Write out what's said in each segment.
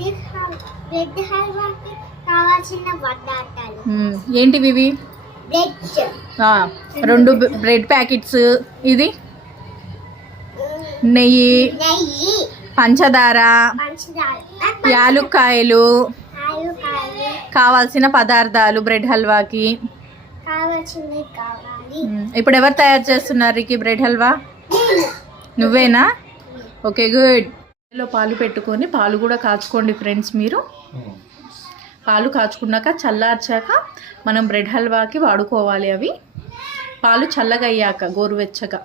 Bread హల్వాకి కావాల్సిన పదార్థాలు ఏంటివి ఇవి? రెండు బ్రెడ్ ప్యాకెట్స్, ఇది నెయ్యి, పంచదార, యాలుక్కాయలు, కావాల్సిన పదార్థాలు బ్రెడ్ హల్వాకి. ఇప్పుడు ఎవరు తయారు చేస్తున్నారు ఈ బ్రెడ్ హల్వా? నువ్వేనా? Okay, good. పాలు పెట్టుకొని పాలు కూడా కాచుకోండి ఫ్రెండ్స్. మీరు పాలు కాచుకున్నాక చల్లార్చాక మనం బ్రెడ్ హల్వాకి వాడుకోవాలి. అవి పాలు చల్లగా అయ్యాక గోరువెచ్చగా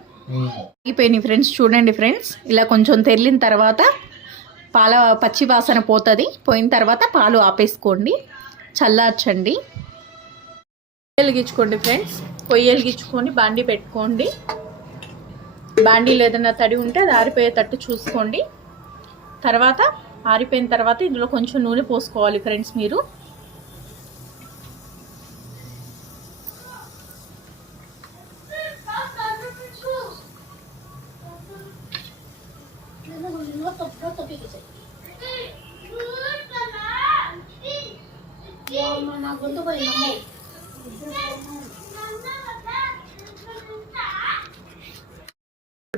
అయిపోయినాయి ఫ్రెండ్స్. చూడండి ఫ్రెండ్స్, ఇలా కొంచెం తెల్లిన తర్వాత పాల పచ్చి వాసన పోతుంది. పోయిన తర్వాత పాలు ఆపేసుకోండి, చల్లార్చండి. వెలిగించుకోండి ఫ్రెండ్స్. పొయ్యి వెలిగించుకొని బాండీ పెట్టుకోండి. బాండీలో ఏదైనా తడి ఉంటే అది ఆరిపోయేటట్టు చూసుకోండి. తర్వాత ఆరిపోయిన తర్వాత ఇందులో కొంచెం నూనె పోసుకోవాలి ఫ్రెండ్స్. మీరు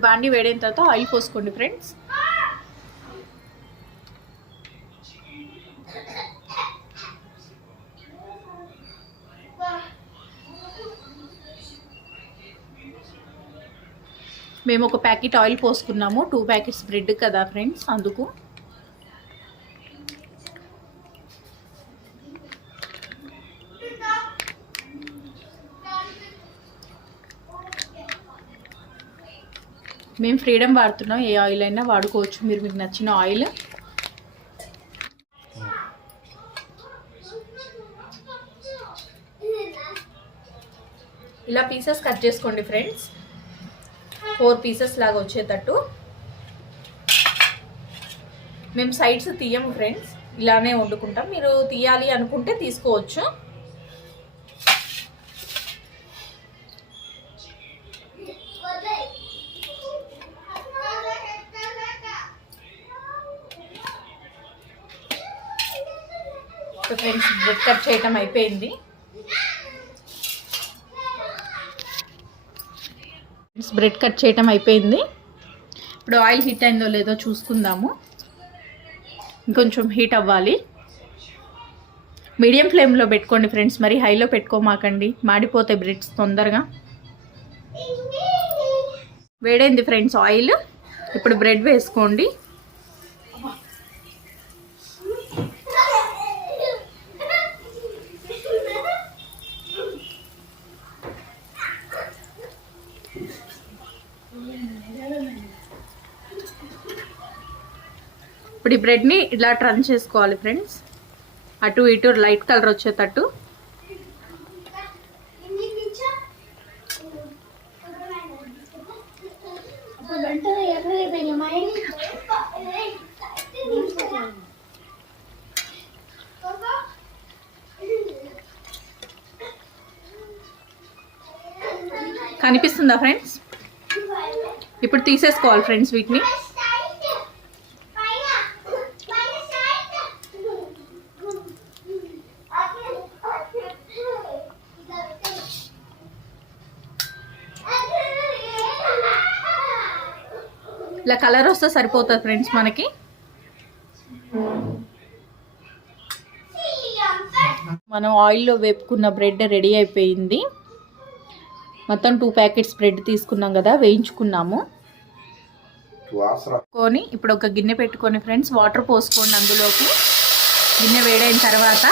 బాండీ వేడైన తర్వాత ఆయిల్ పోసుకోండి ఫ్రెండ్స్. మేము ఒక ప్యాకెట్ ఆయిల్ పోసుకున్నాము. 2 ప్యాకెట్స్ బ్రెడ్ కదా ఫ్రెండ్స్, అందుకు. మేము ఫ్రీడమ్ వాడుతున్నాం. ఏ ఆయిల్ అయినా వాడుకోవచ్చు మీరు, మీకు నచ్చిన ఆయిల్. ఇలా పీసెస్ కట్ చేసుకోండి ఫ్రెండ్స్. 4 పీసెస్ లాగా వచ్చేటట్టు. మేము సైడ్స్ తీయము ఫ్రెండ్స్, ఇలానే వండుకుంటాం. మీరు తీయాలి అనుకుంటే తీసుకోవచ్చు. ఫ్రెండ్స్, బ్రెడ్ కట్ చేయటం అయిపోయింది. బ్రెడ్ కట్ చేయటం అయిపోయింది. ఇప్పుడు ఆయిల్ హీట్ అయిందో లేదో చూసుకుందాము. ఇంకొంచెం హీట్ అవ్వాలి. మీడియం ఫ్లేమ్లో పెట్టుకోండి ఫ్రెండ్స్, మరి హైలో పెట్టుకోమాకండి, మాడిపోతాయి బ్రెడ్స్ తొందరగా. వేడైంది ఫ్రెండ్స్ ఆయిల్. ఇప్పుడు బ్రెడ్ వేసుకోండి. ఇప్పుడు ఈ బ్రెడ్ని ఇలా టర్న్ చేసుకోవాలి ఫ్రెండ్స్, అటు ఇటు లైట్ కలర్ వచ్చేటట్టు. కనిపిస్తుందా ఫ్రెండ్స్? ఇప్పుడు తీసేసుకోవాలి ఫ్రెండ్స్ వీటిని. ఇలా కలర్ వస్తే సరిపోతుంది ఫ్రెండ్స్ మనకి. మనం ఆయిల్లో వేపుకున్న బ్రెడ్ రెడీ అయిపోయింది. మొత్తం 2 ప్యాకెట్స్ బ్రెడ్ తీసుకున్నాం కదా, వేయించుకున్నాము. ఇప్పుడు ఒక గిన్నె పెట్టుకొని ఫ్రెండ్స్ వాటర్ పోసుకోండి అందులోకి. గిన్నె వేడైన తర్వాత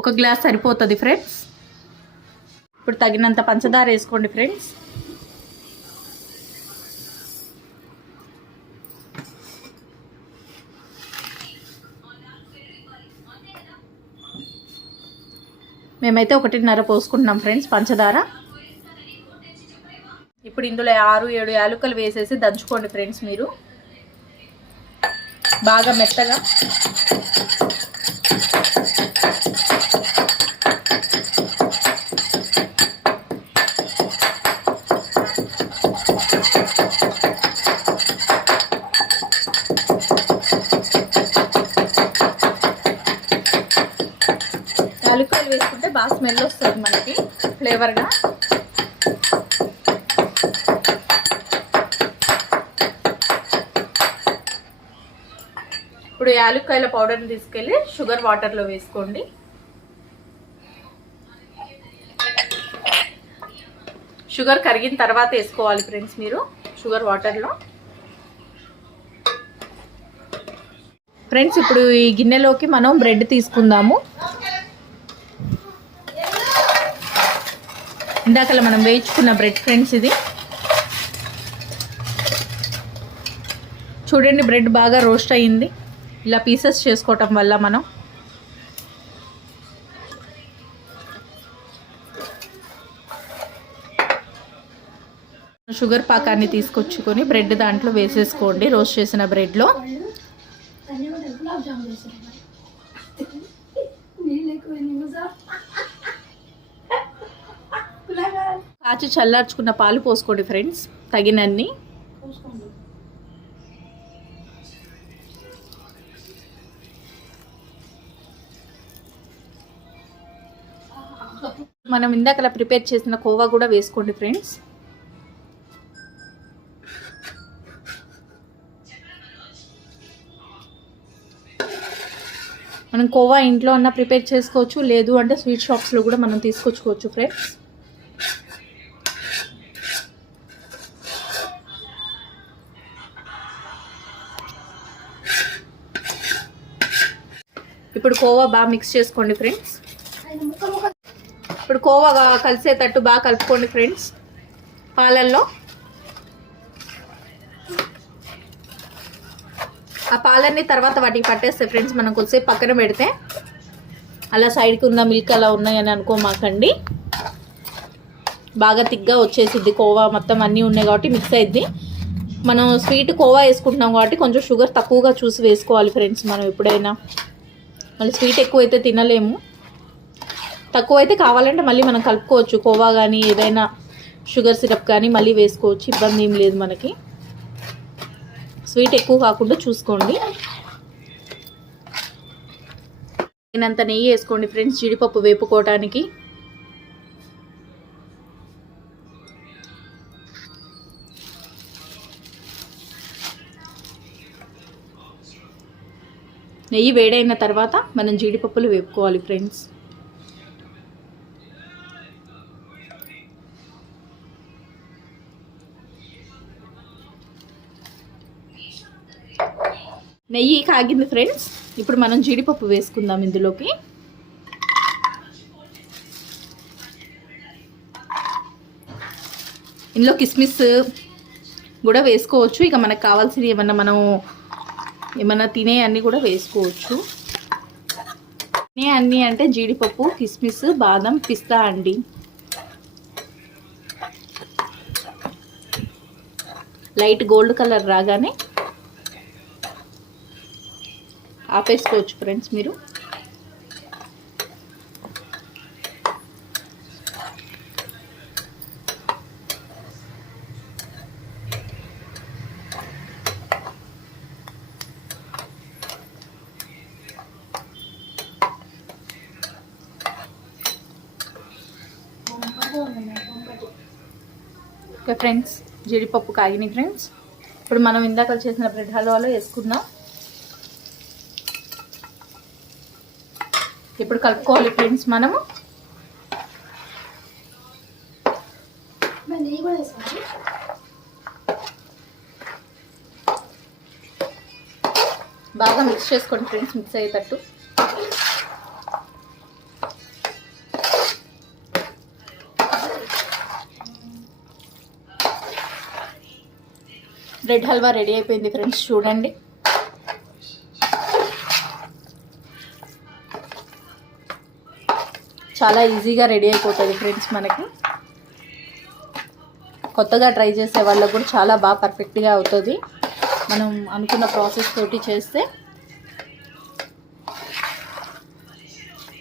1 గ్లాస్ సరిపోతుంది ఫ్రెండ్స్. ఇప్పుడు తగినంత పంచదార వేసుకోండి ఫ్రెండ్స్. మేమైతే 1.5 పోసుకుంటున్నాం ఫ్రెండ్స్ పంచదార. ఇప్పుడు ఇందులో 6-7 యాలకులు వేసేసి దంచుకోండి ఫ్రెండ్స్. మీరు బాగా మెత్తగా. యాలక్కాయలు వేసుకుంటే బాగా స్మెల్ వస్తుంది మనకి ఫ్లేవర్గా. ఇప్పుడు యాలక్కాయల పౌడర్ని తీసుకెళ్ళి షుగర్ వాటర్లో వేసుకోండి. షుగర్ కరిగిన తర్వాత వేసుకోవాలి ఫ్రెండ్స్ మీరు షుగర్ వాటర్లో. ఫ్రెండ్స్ ఇప్పుడు ఈ గిన్నెలోకి మనం బ్రెడ్ తీసుకుందాము. ఇందాకలా మనం వేయించుకున్న బ్రెడ్ ఫ్రెండ్స్ ఇది. చూడండి బ్రెడ్ బాగా రోస్ట్ అయ్యింది. ఇలా పీసెస్ చేసుకోవటం వల్ల మనం షుగర్ పాకాన్ని తీసుకొచ్చుకొని బ్రెడ్ దాంట్లో వేసేసుకోండి. రోస్ట్ చేసిన బ్రెడ్లో కాచి చల్లార్చుకున్న పాలు పోసుకోండి ఫ్రెండ్స్ తగినన్ని. మనం ఇందాకలా ప్రిపేర్ చేసిన కోవా కూడా వేసుకోండి ఫ్రెండ్స్. మనం కోవా ఇంట్లో అన్న ప్రిపేర్ చేసుకోవచ్చు, లేదు అంటే స్వీట్ షాప్స్లో కూడా మనం తీసుకొచ్చుకోవచ్చు ఫ్రెండ్స్. ఇప్పుడు కోవా బాగా మిక్స్ చేసుకోండి ఫ్రెండ్స్. ఇప్పుడు కోవా కలిసేటట్టు బాగా కలుపుకోండి ఫ్రెండ్స్ పాలల్లో. ఆ పాలన్నీ తర్వాత వాటికి పట్టేస్తాయి ఫ్రెండ్స్. మనం కొద్దిసేపు పక్కన పెడితే అలా సైడ్కి ఉన్న మిల్క్ అలా ఉన్నాయని అనుకోమాకండి. బాగా తిగ్గా వచ్చేసిద్ది కోవా, మొత్తం అన్నీ ఉన్నాయి కాబట్టి మిక్స్ అయిద్ది. మనం స్వీట్ కోవా వేసుకుంటున్నాం కాబట్టి కొంచెం షుగర్ తక్కువగా చూసి వేసుకోవాలి ఫ్రెండ్స్. మనం ఎప్పుడైనా మళ్ళీ స్వీట్ ఎక్కువైతే తినలేము. తక్కువైతే కావాలంటే మళ్ళీ మనం కలుపుకోవచ్చు. కోవా కానీ ఏదైనా షుగర్ సిరప్ కానీ మళ్ళీ వేసుకోవచ్చు, ఇబ్బంది ఏం లేదు మనకి. స్వీట్ ఎక్కువ కాకుండా చూసుకోండి. తగినంత నెయ్యి వేసుకోండి ఫ్రెండ్స్ జీడిపప్పు వేపుకోవడానికి. నెయ్యి వేడైన తర్వాత మనం జీడిపప్పులు వేపుకోవాలి ఫ్రెండ్స్. నెయ్యి కాగింది ఫ్రెండ్స్. ఇప్పుడు మనం జీడిపప్పు వేసుకుందాం ఇందులోకి. ఇందులో కిస్మిస్ కూడా వేసుకోవచ్చు. ఇక మనకు కావాల్సినవి ఏమన్నా తినే అన్నీ కూడా వేసుకోవచ్చు. తినే అన్నీ అంటే జీడిపప్పు, కిస్మిస్, బాదం, పిస్తా అండి. లైట్ గోల్డ్ కలర్ రాగానే ఆపేసుకోవచ్చు ఫ్రెండ్స్ మీరు. ఓకే ఫ్రెండ్స్, జీడిపప్పు కాగినాయి ఫ్రెండ్స్. ఇప్పుడు మనం ఇందాక చేసిన బ్రెడ్ హల్వాలో వేసుకుందాం. ఇప్పుడు కలుపుకోవాలి ఫ్రెండ్స్ మనము. బాగా మిక్స్ చేసుకోండి ఫ్రెండ్స్, మిక్స్ అయ్యేటట్టు. బ్రెడ్ హల్వా రెడీ అయిపోయింది ఫ్రెండ్స్, చూడండి. చాలా ఈజీగా రెడీ అయిపోతుంది ఫ్రెండ్స్ మనకి. కొత్తగా ట్రై చేసే వాళ్ళకు కూడా చాలా బాగా పర్ఫెక్ట్గా అవుతుంది మనం అనుకున్న ప్రాసెస్ తోటి చేస్తే.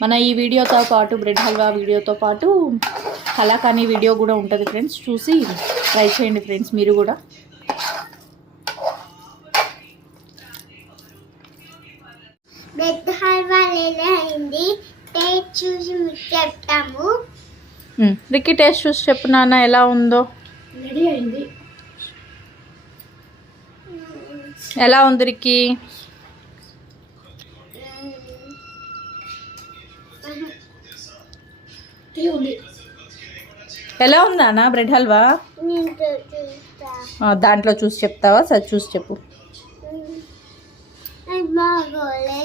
మన ఈ వీడియోతో పాటు బ్రెడ్ హల్వా వీడియోతో పాటు కలాకానీ వీడియో కూడా ఉంటుంది ఫ్రెండ్స్, చూసి ట్రై చేయండి ఫ్రెండ్స్ మీరు కూడా. బ్రెడ్ హల్వా రెడీ అయింది. చూసి మీకు చెప్తాము. రిక్కీ టేస్ట్ చూసి చెప్పు నాన్న ఎలా ఉందో. రెడీ అయింది. ఎలా ఉంది రిక్కీ? ఉంది. ఎలా ఉంది నాన్న బ్రెడ్ హల్వా? నేను చూస్తా. దాంట్లో చూసి చెప్తావా? సరే చూసి చెప్పు. బాగోలే.